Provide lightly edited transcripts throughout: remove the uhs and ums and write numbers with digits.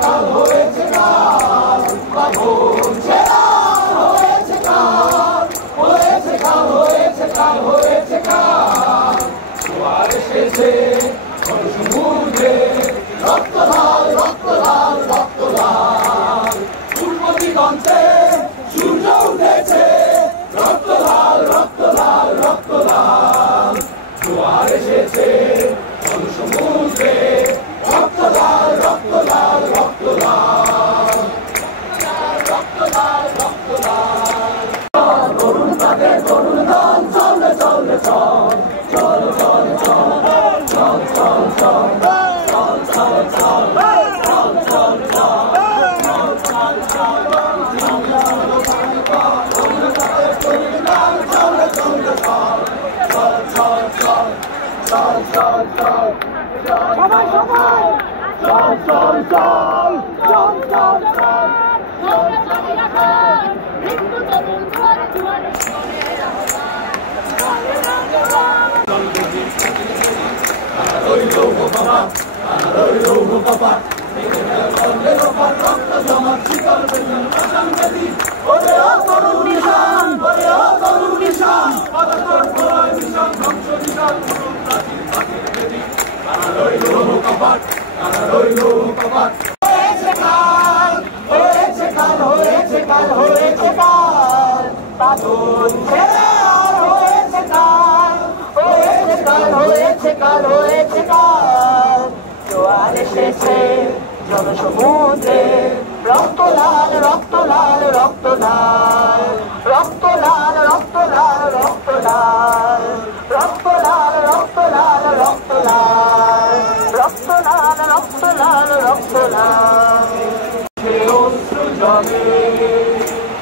কাল হয়েছে কাল পাগল ছেড়া হয়েছে কাল হয়েছে কাল হয়েছে কাল হয়েছে কাল জোয়ার এসেছে সমুদ্রে রক্ত লাল রক্ত লাল রক্ত লাল পূর্ব দিগন্তে সূর্য উঠেছে রক্ত লাল রক্ত লাল রক্ত লাল জোয়ার এসেছে সমুদ্রে রক্ত লাল রক্ত লাল রক্ত লাল রক্ত লাল রক্ত লাল তরুণ তাদের তরুণ দল চলে চলে চল চল চল চল চল চল চল চল চল চল চল চল চল চল সবাই সবাই চল চল চল চল চল চল হয়েছে কাল হয়েছে কাল হয়েছে কাল হয়েছে কাল পাগল ছেড়া হয়েছে কাল হয়েছে কাল হয়েছে কাল হয়েছে কাল জোয়ার এসেছে জনসমুদ্রে রক্ত লাল রক্ত লাল রক্ত লাল রক্ত লাল রক্ত লাল রক্ত লাল রক্ত লাল রক্ত লাল রক্ত লাল রক্ত লাল রক্ত লাল রক্ত লাল অশ্রু জলে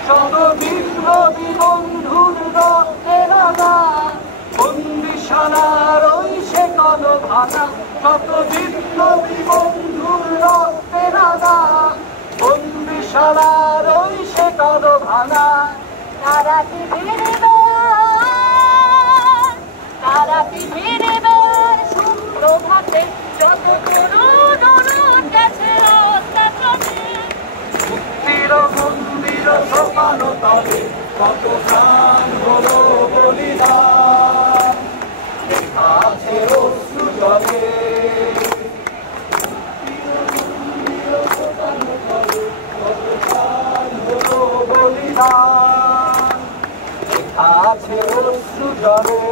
শত বিপ্লবী বন্ধুর রক্তে রাঙা বন্দিশালার ওই সে কদ ভাঙা শত বিপ্লবী বন্ধুর রক্তে রাঙা বন্দিশালার ওই সে কদ ভাঙা তারা কি ফিরবে তারা কি ফিরবে সুপ্রভাতে যত করুণ গেছে মুক্তির মন্দির সোপান তবে কত প্রাণ হলো বলিদান লেখা আছে অশ্রু জলে বলিদান লেখা আছে অশ্রু জলে